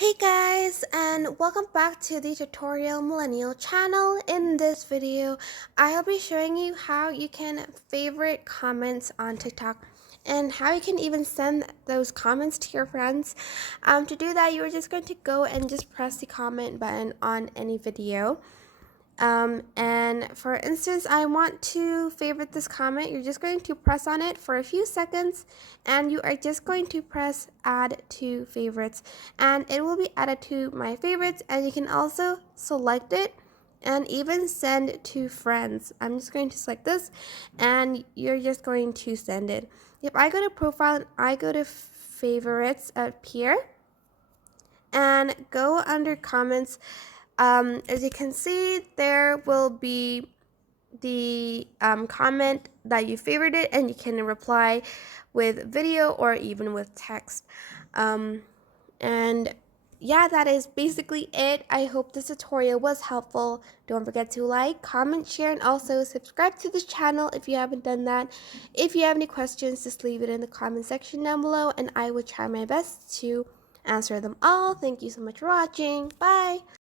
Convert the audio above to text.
Hey guys, and welcome back to the Tutorial Millennial channel. In this video, I'll be showing you how you can favorite comments on TikTok and how you can even send those comments to your friends. To do that, you're just going to go and just press the comment button on any video. And for instance, I want to favorite this comment. You're just going to press on it for a few seconds and you are just going to press add to favorites and it will be added to my favorites, and you can also select it and even send to friends. I'm just going to select this and you're just going to send it. If I go to profile and I go to favorites up here and go under comments, as you can see, there will be the comment that you favorited, and you can reply with video or even with text. And yeah, that is basically it. I hope this tutorial was helpful. Don't forget to like, comment, share, and also subscribe to this channel if you haven't done that. If you have any questions, just leave it in the comment section down below and I will try my best to answer them all. Thank you so much for watching. Bye!